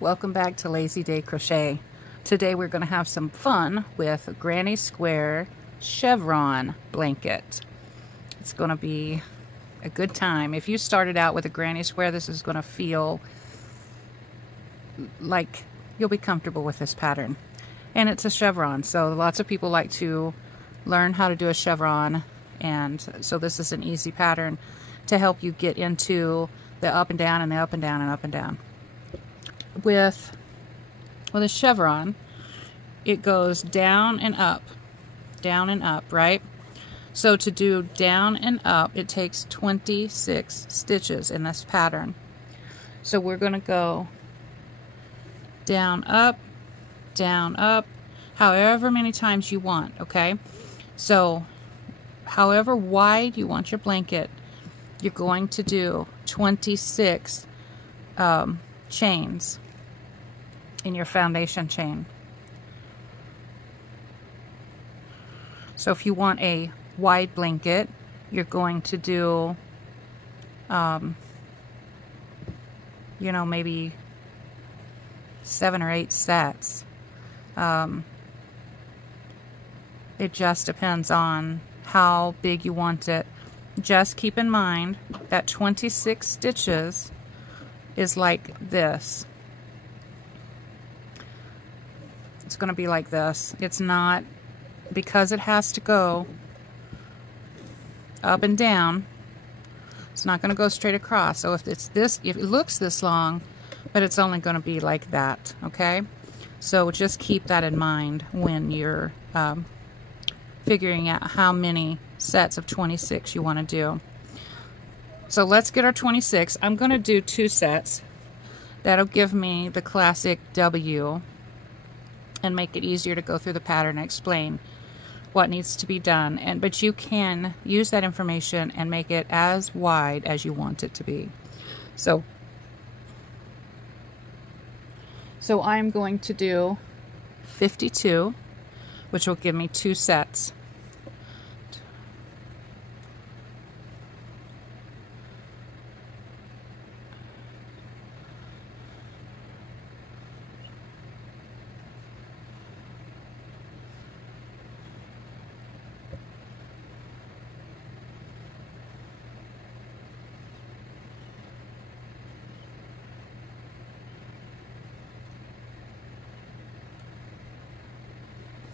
welcome back to Lazy Day Crochet. Today we're going to have some fun with a Granny Square Chevron blanket. It's going to be a good time. If you started out with a Granny Square, this is going to feel like you'll be comfortable with this pattern. And it's a chevron, so lots of people like to learn how to do a chevron, and so this is an easy pattern to help you get into the up and down and the up and down and up and down. With a chevron, it goes down and up, right? So to do down and up, it takes 26 stitches in this pattern. So we're going to go down, up, however many times you want, okay? So however wide you want your blanket, you're going to do 26 chains in your foundation chain. So if you want a wide blanket, you're going to do you know, maybe 7 or 8 sets. It just depends on how big you want it. Just keep in mind that 26 stitches is like this. It's going to be like this. It's not, because it has to go up and down, it's not going to go straight across. So if it's this, if it looks this long, but it's only going to be like that, okay? So just keep that in mind when you're figuring out how many sets of 26 you want to do. So let's get our 26. I'm going to do 2 sets. That'll give me the classic W and make it easier to go through the pattern and explain what needs to be done. But you can use that information and make it as wide as you want it to be. So I'm going to do 52, which will give me 2 sets.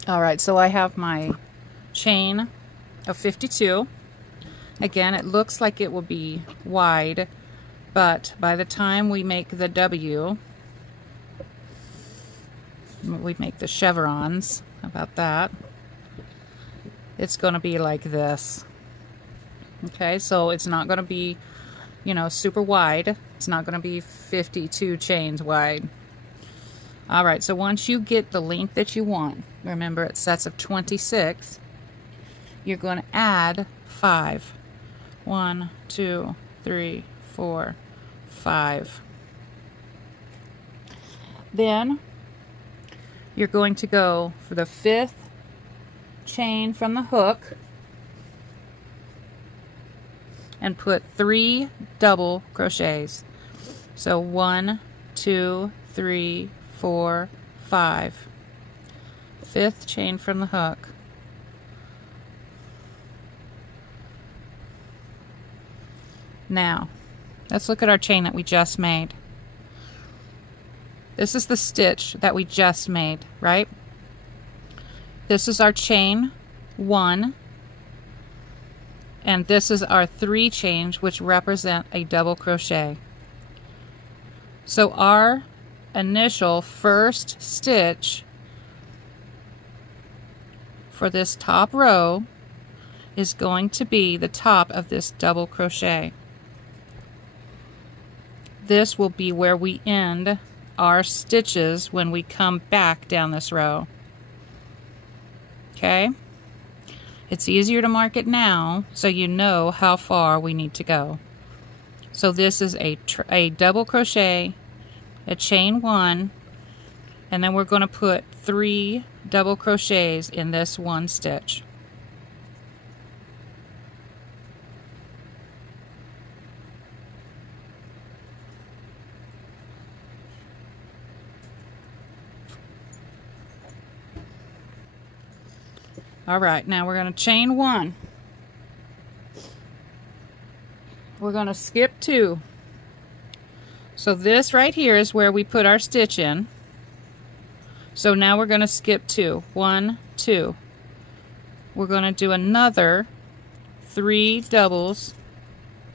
Alright, so I have my chain of 52. Again, it looks like it will be wide, but by the time we make the W, we make the chevrons, how about that? It's going to be like this. Okay, so it's not going to be, you know, super wide. It's not going to be 52 chains wide. Alright, so once you get the length that you want, remember it's sets of 26, you're going to add 5. 1, 2, 3, 4, 5. Then you're going to go for the 5th chain from the hook and put 3 double crochets. So 1, 2, 3, 4, 5. 5th chain from the hook. Now, let's look at our chain that we just made. This is the stitch that we just made, right? This is our chain 1, and this is our 3 chains, which represent a double crochet. So our initial first stitch for this top row is going to be the top of this double crochet. This will be where we end our stitches when we come back down this row. Okay? It's easier to mark it now so you know how far we need to go. So this is a double crochet, a chain 1, and then we're going to put 3 double crochets in this one stitch. All right, now we're going to chain 1. We're going to skip 2. So this right here is where we put our stitch in. So now we're going to skip 2. 1, 2. We're going to do another 3 doubles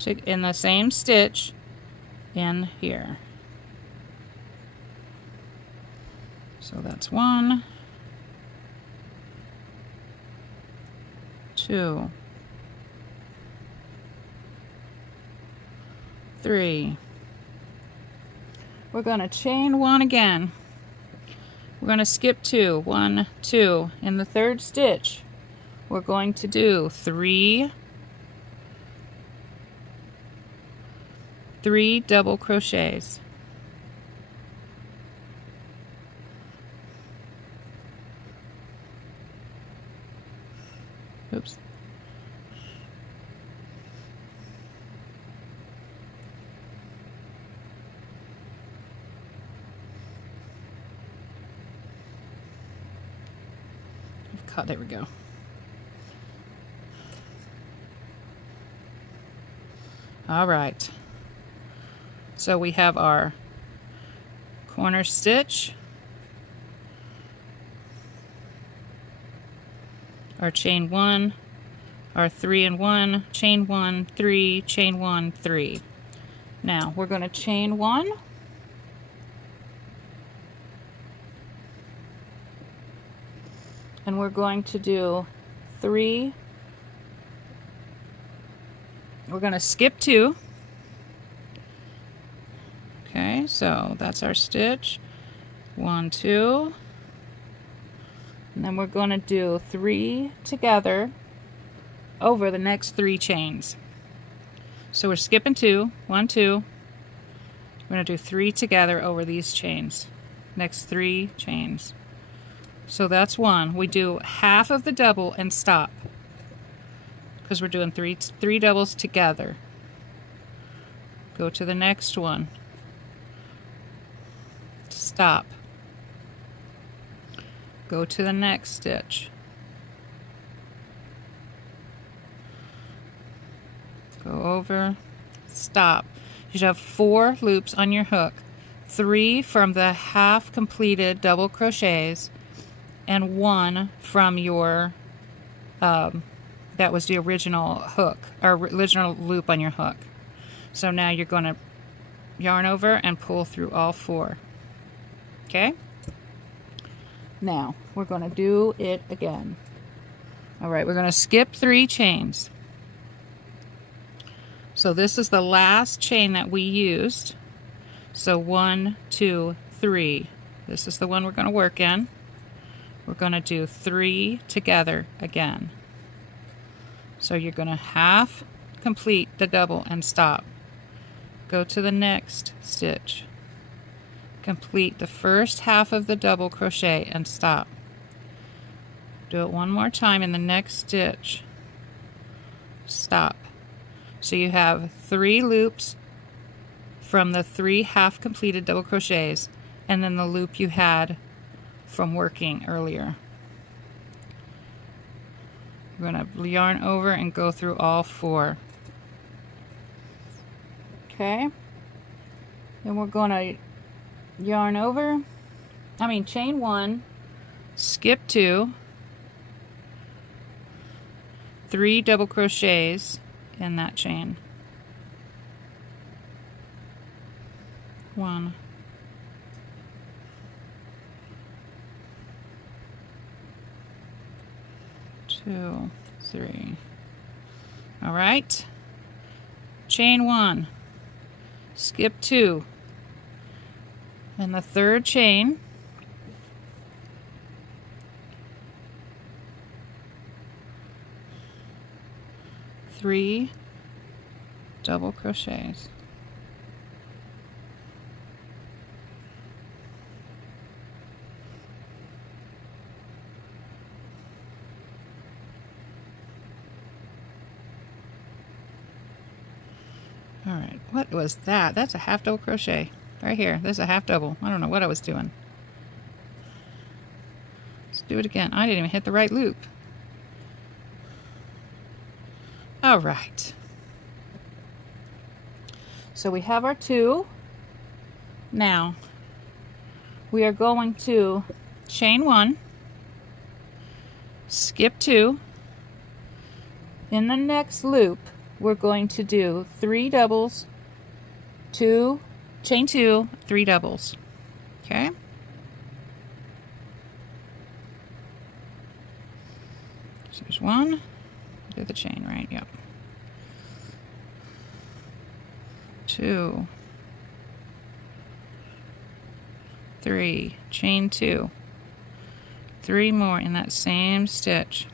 in the same stitch in here. So that's 1, 2, 3. We're going to chain 1 again. We're going to skip 2. 1, 2. In the third stitch, we're going to do 3 double crochets. Oops. There we go. All right. So we have our corner stitch, our chain 1, our 3 and 1, chain 1, 3, chain 1, 3. Now we're going to chain 1. And we're going to do 3. We're going to skip 2. Okay, so that's our stitch. 1, 2. And then we're going to do 3 together over the next 3 chains. So we're skipping 2. 1, 2. We're going to do 3 together over these chains. Next 3 chains. So that's 1. We do half of the double and stop, because we're doing three doubles together. Go to the next one. Stop. Go to the next stitch. Go over. Stop. You should have 4 loops on your hook. 3 from the half completed double crochets, and 1 from your, that was the original hook, or original loop on your hook. So now you're going to yarn over and pull through all 4. Okay? Now, we're going to do it again. Alright, we're going to skip 3 chains. So this is the last chain that we used. So 1, 2, 3. This is the one we're going to work in. We're going to do 3 together again. So you're going to half complete the double and stop. Go to the next stitch. Complete the first half of the double crochet and stop. Do it one more time in the next stitch. Stop. So you have 3 loops from the 3 half completed double crochets, and then the loop you had from working earlier. We're going to yarn over and go through all 4. Okay. Then we're going to yarn over, chain 1, skip 2, 3 double crochets in that chain. 1, 2, 3. All right. Chain 1, skip 2, and the third chain, three double crochets. Alright, what was that? That's a half double crochet. Right here. This is a half double. I don't know what I was doing. Let's do it again. I didn't even hit the right loop. All right. So we have our 2. Now we are going to chain 1, skip 2. In the next loop, we're going to do 3 doubles, 2, chain 2, 3 doubles. Okay? So there's 1. Do the chain, right? Yep. 2, 3, chain 2, 3 more in that same stitch.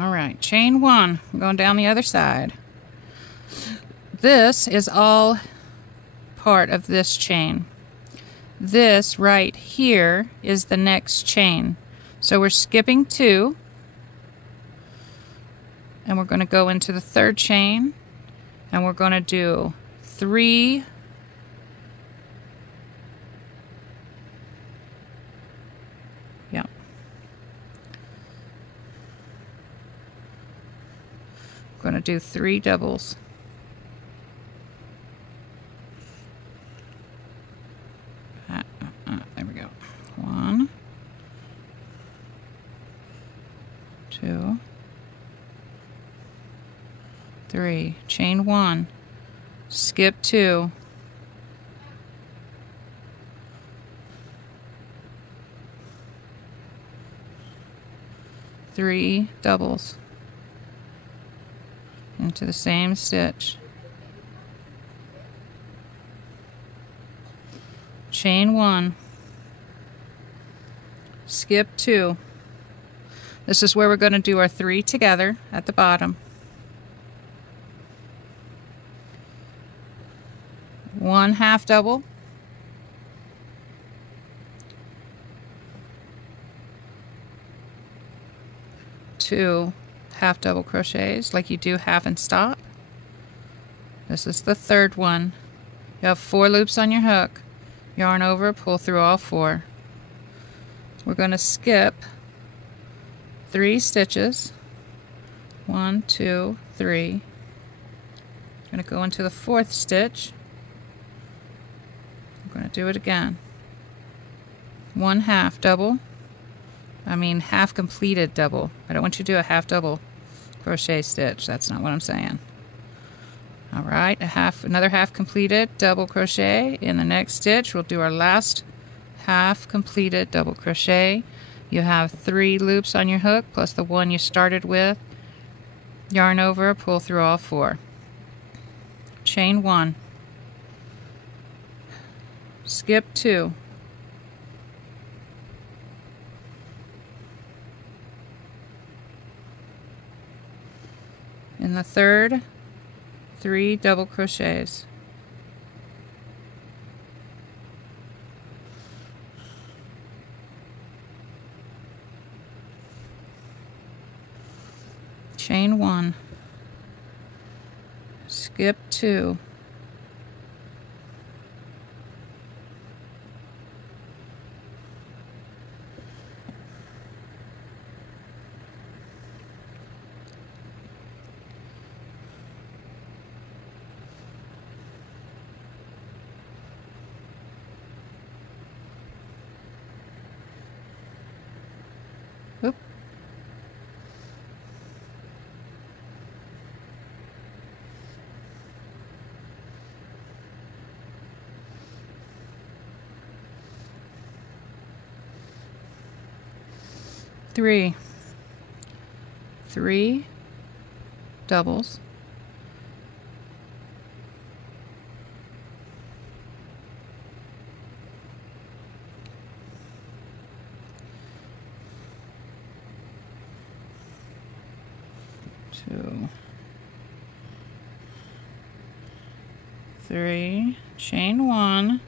All right, chain 1, I'm going down the other side. This is all part of this chain. This right here is the next chain. So we're skipping 2, and we're going to go into the 3rd chain, and we're going to do 3 going to do 3 doubles. There we go. 1, 2, 3. Chain 1, skip 2, 3 doubles into the same stitch. Chain 1, skip 2. This is where we're going to do our 3 together at the bottom. 1 half double, 2 half double crochets like you do half and stop. This is the 3rd one. You have 4 loops on your hook. Yarn over, pull through all 4. We're going to skip 3 stitches. 1, 2, 3. I'm going to go into the 4th stitch. I'm going to do it again. 1 half double. Half completed double. I don't want you to do a half double crochet stitch. That's not what I'm saying. All right, another half completed double crochet. In the next stitch, we'll do our last half completed double crochet. You have 3 loops on your hook plus the 1 you started with. Yarn over, pull through all 4. Chain 1. Skip 2. In the 3rd, 3 double crochets. Chain 1. Skip 2. Oop. Three doubles, 2, 3, chain 1,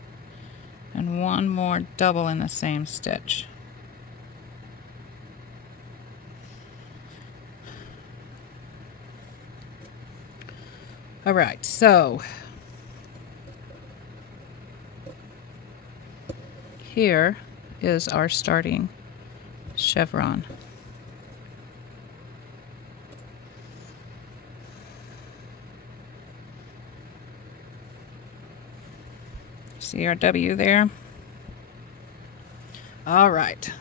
and 1 more double in the same stitch. All right, so here is our starting chevron. See our W there? All right.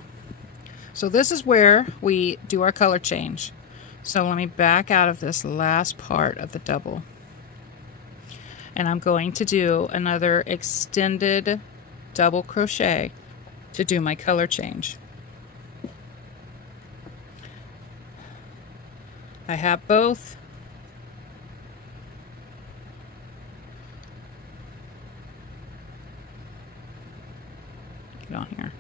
So this is where we do our color change. So let me back out of this last part of the double. And I'm going to do another extended double crochet to do my color change. I have both. Get on here.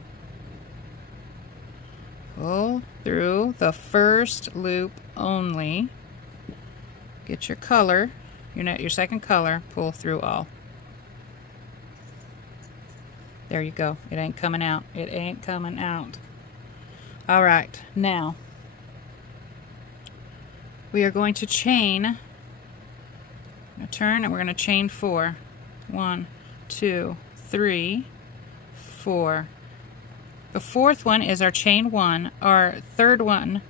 Pull through the first loop only. Get your color, your second color, pull through all. There you go. It ain't coming out. It ain't coming out. All right, now we are going to chain. I'm going to turn and we're going to chain 4. 1, 2, 3, 4. The fourth one is our chain 1. Our third one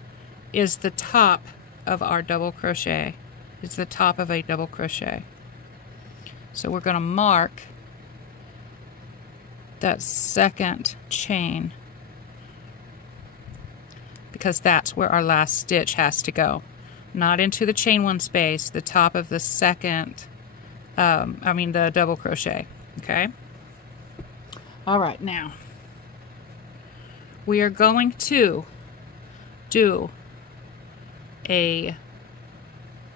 is the top of our double crochet. It's the top of a double crochet. So we're going to mark that second chain because that's where our last stitch has to go. Not into the chain 1 space, the top of the second, the double crochet, okay? All right, now we are going to do a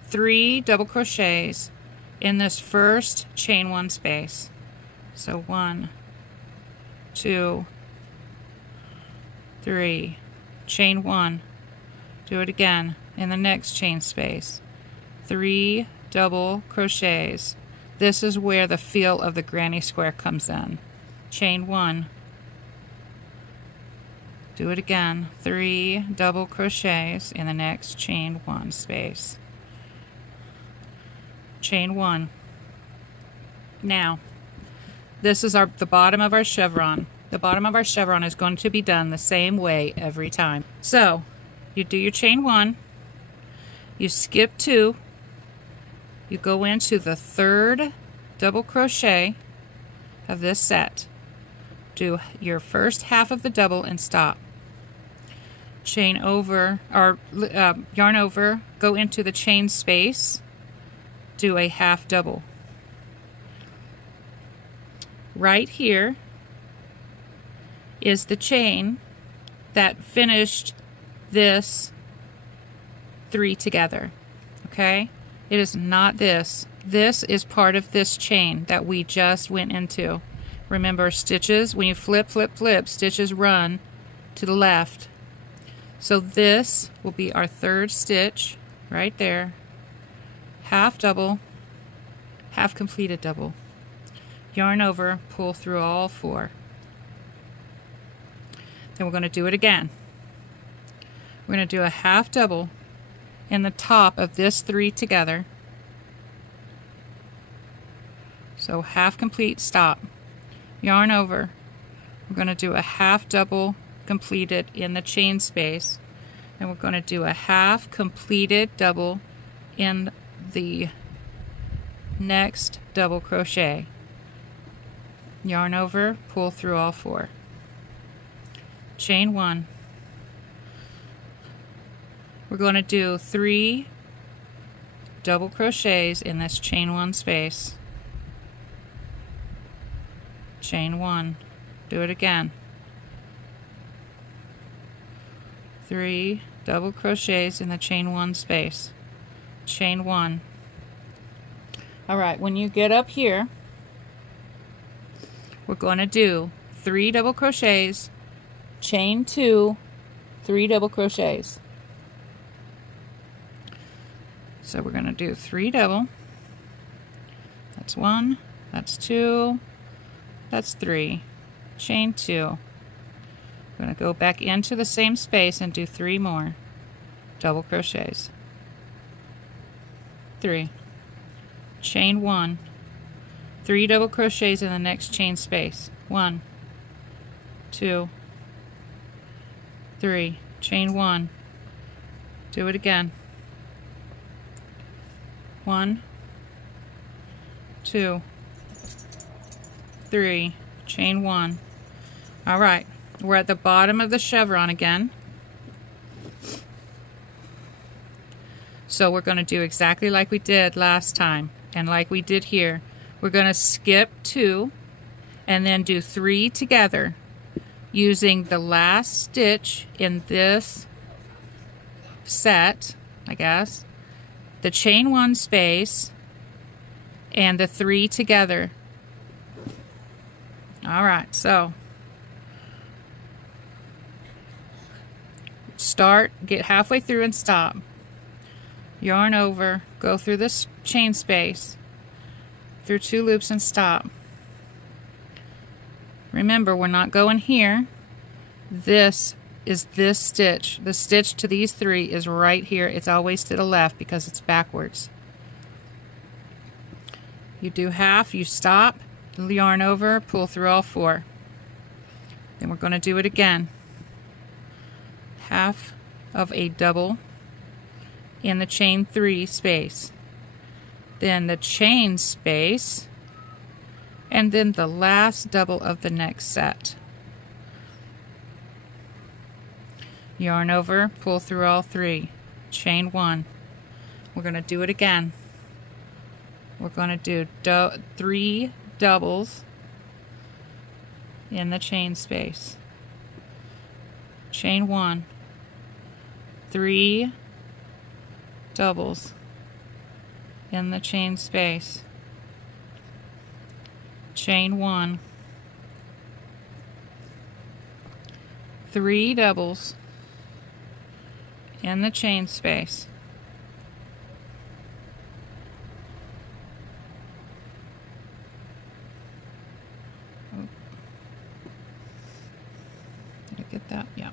3 double crochets in this first chain 1 space. So 1, 2, 3, chain 1, do it again in the next chain space, 3 double crochets. This is where the feel of the granny square comes in. Chain 1, do it again, 3 double crochets in the next chain 1 space. Chain 1. Now, this is the bottom of our chevron. The bottom of our chevron is going to be done the same way every time. So, you do your chain 1, you skip 2, you go into the third double crochet of this set. Do your first half of the double and stop. Chain over, or yarn over, go into the chain space, do a half double. Right here is the chain that finished this 3 together, okay? It is not this. This is part of this chain that we just went into. Remember, stitches, when you flip, flip, flip, stitches run to the left. So this will be our third stitch right there. Half double, half completed double. Yarn over, pull through all 4. Then we're going to do it again. We're going to do a half double in the top of this 3 together. So half complete, stop. Yarn over. We're going to do a half double completed in the chain space, and we're going to do a half completed double in the next double crochet. Yarn over, pull through all 4. Chain 1. We're going to do 3 double crochets in this chain 1 space. Chain 1. Do it again. 3 double crochets in the chain 1 space. Chain 1. Alright, when you get up here, we're going to do 3 double crochets, chain 2, 3 double crochets. So we're going to do 3 double. That's 1, that's 2, that's 3. Chain 2. We're going to go back into the same space and do 3 more double crochets. 3. chain 1, 3 double crochets in the next chain space. 1, 2, 3, chain 1. Do it again. 1, 2, 3, chain 1. All right, we're at the bottom of the chevron again. So we're going to do exactly like we did last time and like we did here. We're going to skip 2 and then do 3 together using the last stitch in this set, I guess, the chain 1 space and the 3 together. All right, so start, get halfway through and stop. Yarn over, go through this chain space, through 2 loops and stop. Remember, we're not going here. This is this stitch. The stitch to these 3 is right here. It's always to the left because it's backwards. You do half, you stop, yarn over, pull through all 4. Then we're going to do it again. Half of a double in the chain 3 space, then the chain space, and then the last double of the next set. Yarn over, pull through all 3, chain 1. We're going to do it again. We're going to do 3 doubles in the chain space, chain 1, 3 doubles in the chain space, chain 1, 3 doubles in the chain space, did I get that? Yeah.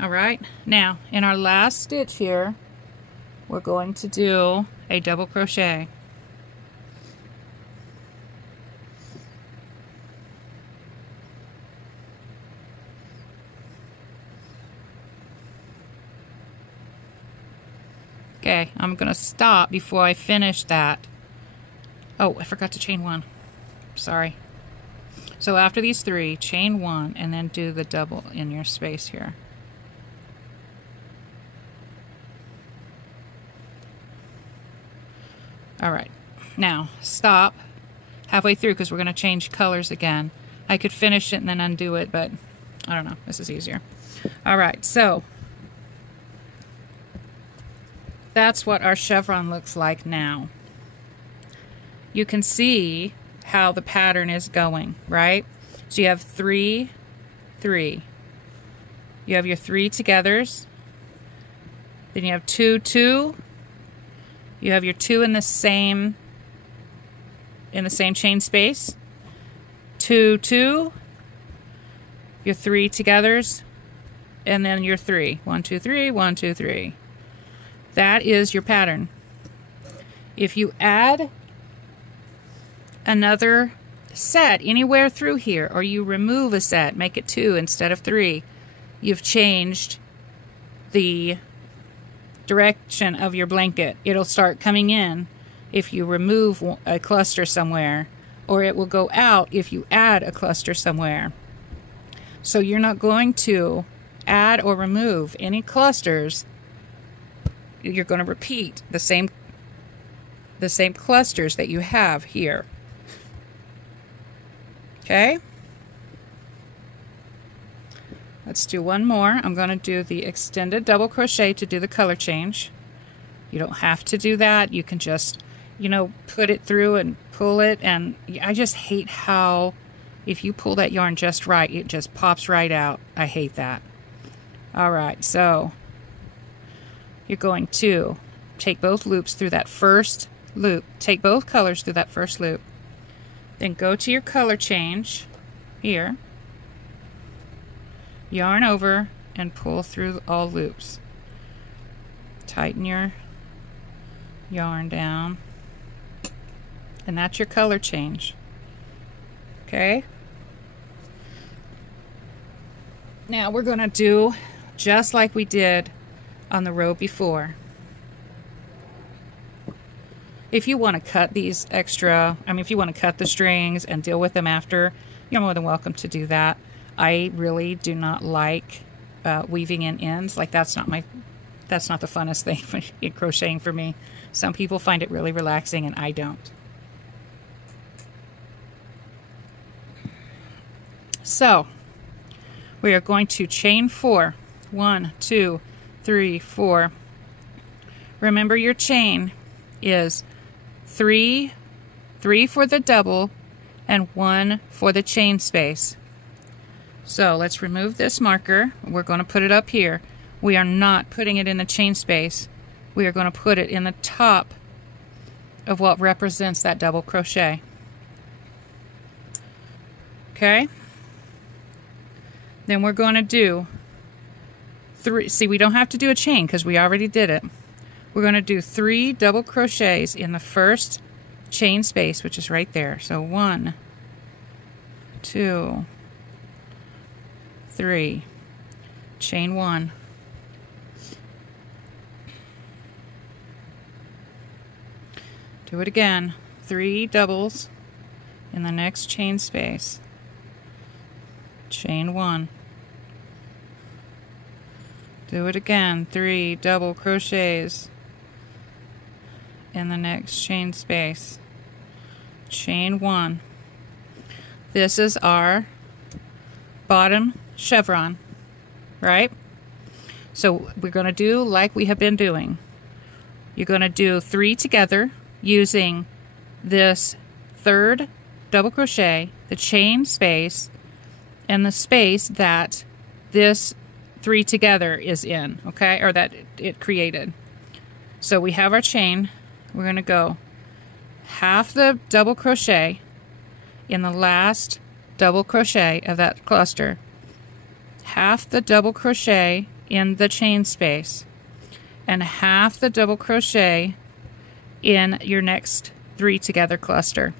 All right, now in our last stitch here, we're going to do a double crochet. Okay, I'm going to stop before I finish that. Oh, I forgot to chain 1. Sorry. So after these 3, chain 1 and then do the double in your space here. All right, now stop halfway through because we're going to change colors again. I could finish it and then undo it, but I don't know, this is easier. All right, so that's what our chevron looks like now. You can see how the pattern is going, right? So you have 3, 3. You have your 3 togethers. Then you have 2, 2. You have your 2 in the same chain space. 2, 2. Your 3 togethers, and then your 3. 1, 2, 3. 1, 2, 3. That is your pattern. If you add another set anywhere through here, or you remove a set, make it 2 instead of 3, you've changed the direction of your blanket. It'll start coming in if you remove a cluster somewhere, or it will go out if you add a cluster somewhere. So you're not going to add or remove any clusters. You're going to repeat the same clusters that you have here. Okay? Let's do one more. I'm going to do the extended double crochet to do the color change. You don't have to do that. You can just, you know, put it through and pull it. And I just hate how if you pull that yarn just right, it just pops right out. I hate that. All right, so you're going to take both loops through that first loop. Take both colors through that first loop. Then go to your color change here. Yarn over and pull through all loops. Tighten your yarn down. and that's your color change. Okay? Now we're going to do just like we did on the row before. If you want to cut these extra, if you want to cut the strings and deal with them after, you're more than welcome to do that. I really do not like weaving in ends. Like that's not the funnest thing in crocheting for me. Some people find it really relaxing and I don't. So we are going to chain 4. 1, 2, 3, 4. Remember your chain is 3 for the double and 1 for the chain space. So let's remove this marker. We're going to put it up here. We are not putting it in the chain space. We are going to put it in the top of what represents that double crochet. Okay? Then we're going to do 3. See, we don't have to do a chain because we already did it. We're going to do 3 double crochets in the first chain space, which is right there. So 1, 2, 3, chain 1. Do it again. 3 doubles in the next chain space. Chain 1. Do it again. 3 double crochets in the next chain space. Chain 1. This is our bottom chevron, right? So we're going to do like we have been doing. You're going to do 3 together using this 3rd double crochet, the chain space, and the space that this 3 together is in, okay, or that it created. So we have our chain. We're going to go half the double crochet in the last double crochet of that cluster, half the double crochet in the chain space, and half the double crochet in your next 3 together cluster.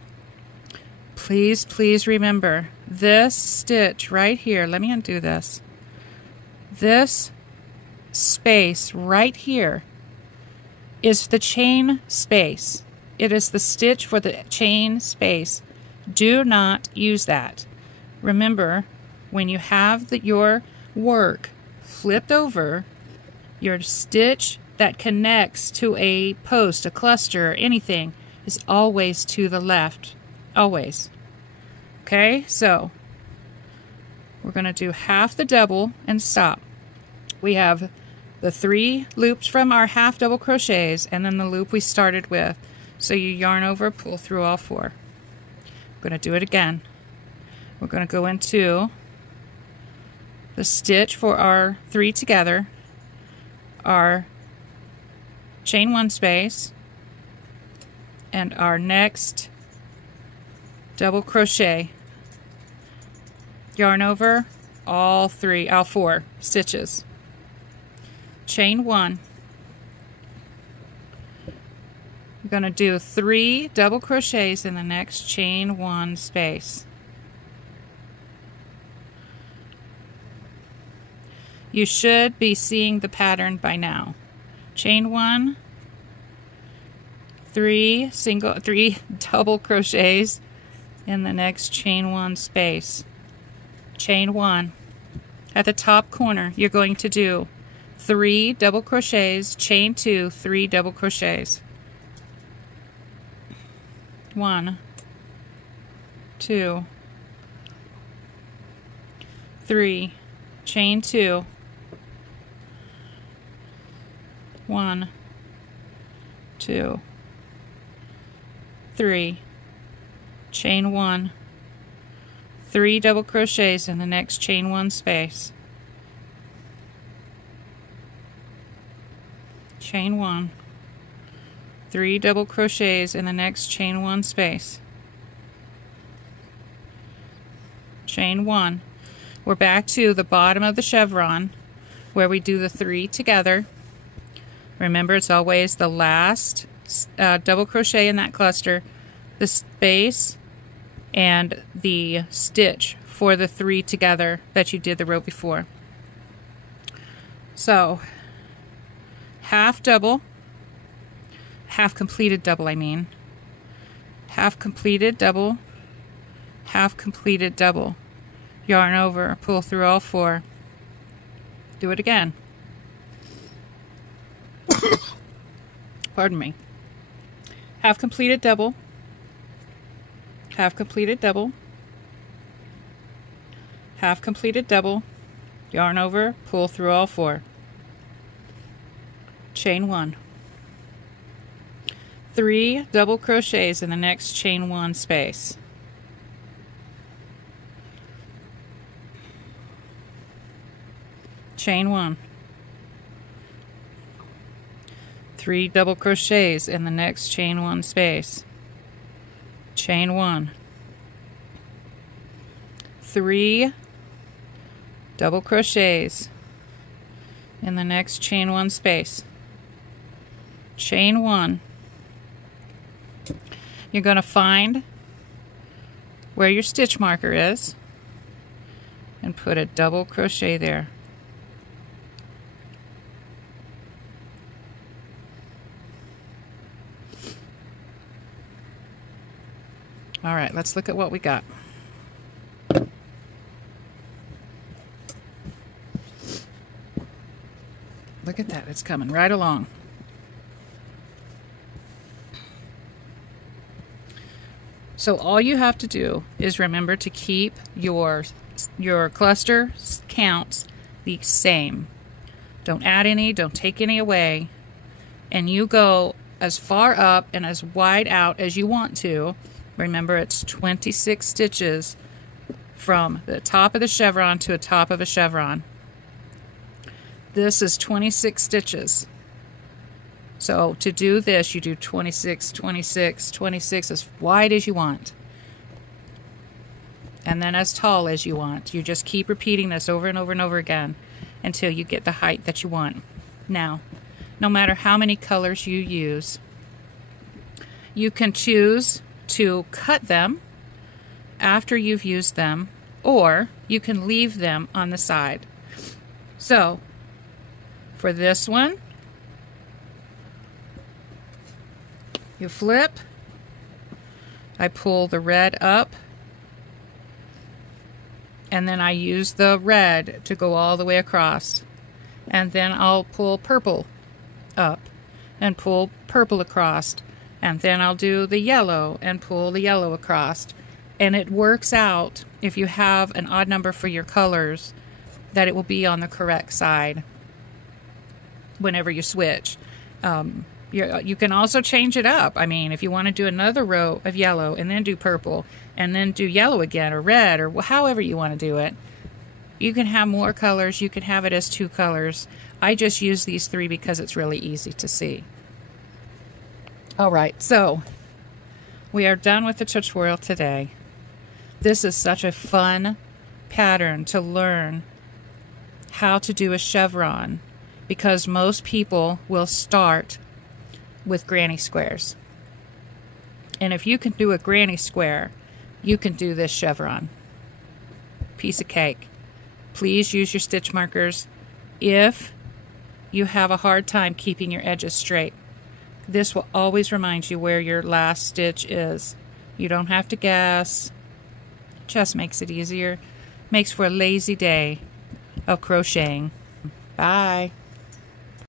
Please, please remember this stitch right here. Let me undo this. This space right here is the chain space. It is the stitch for the chain space. Do not use that. Remember, when you have your work flipped over, your stitch that connects to a post, a cluster, or anything is always to the left. Always. Okay, so we're going to do half the double and stop. We have the 3 loops from our half double crochets and then the loop we started with. So you yarn over, pull through all 4. I'm going to do it again. We're going to go into the stitch for our 3 together, our chain 1 space, and our next double crochet. Yarn over all 4 stitches. Chain 1. We're going to do 3 double crochets in the next chain 1 space. You should be seeing the pattern by now. Chain 1, 3 double crochets in the next chain 1 space. Chain 1. At the top corner, you're going to do 3 double crochets, chain 2, 3 double crochets. 1, 2, 3, chain 2, 1, 2, 3, chain 1, 3 double crochets in the next chain 1 space. Chain 1, 3 double crochets in the next chain 1 space. Chain 1. We're back to the bottom of the chevron where we do the 3 together. Remember, it's always the last double crochet in that cluster, the space and the stitch for the 3 together that you did the row before. So half double, half completed double, I mean. Half completed double, half completed double. Yarn over, pull through all 4. Do it again. Pardon me. Half completed double, half completed double, half completed double, yarn over, pull through all 4. Chain 1. 3 double crochets in the next chain 1 space. Chain 1. 3 double crochets in the next chain 1 space. Chain 1. 3 double crochets in the next chain 1 space. Chain 1. You're going to find where your stitch marker is and put a double crochet there. All right, let's look at what we got. Look at that, it's coming right along. So all you have to do is remember to keep your cluster counts the same. Don't add any, don't take any away, and you go as far up and as wide out as you want to. Remember, it's 26 stitches from the top of the chevron to the top of a chevron. This is 26 stitches. So to do this, you do 26, 26, 26, as wide as you want. And then as tall as you want. You just keep repeating this over and over and over again until you get the height that you want. Now, no matter how many colors you use, you can choose to cut them after you've used them, or you can leave them on the side. So for this one, you flip, I pull the red up, and then I use the red to go all the way across, and then I'll pull purple up and pull purple across, and then I'll do the yellow and pull the yellow across. And it works out, if you have an odd number for your colors, that it will be on the correct side whenever you switch. You can also change it up. I mean, if you want to do another row of yellow and then do purple and then do yellow again or red or however you want to do it, you can have more colors. You can have it as 2 colors. I just use these 3 because it's really easy to see. All right, so we are done with the tutorial today. This is such a fun pattern to learn how to do a chevron, because most people will start with granny squares. And if you can do a granny square, you can do this chevron. Piece of cake. Please use your stitch markers if you have a hard time keeping your edges straight. This will always remind you where your last stitch is. You don't have to guess. Just makes it easier. Makes for a lazy day of crocheting. Bye.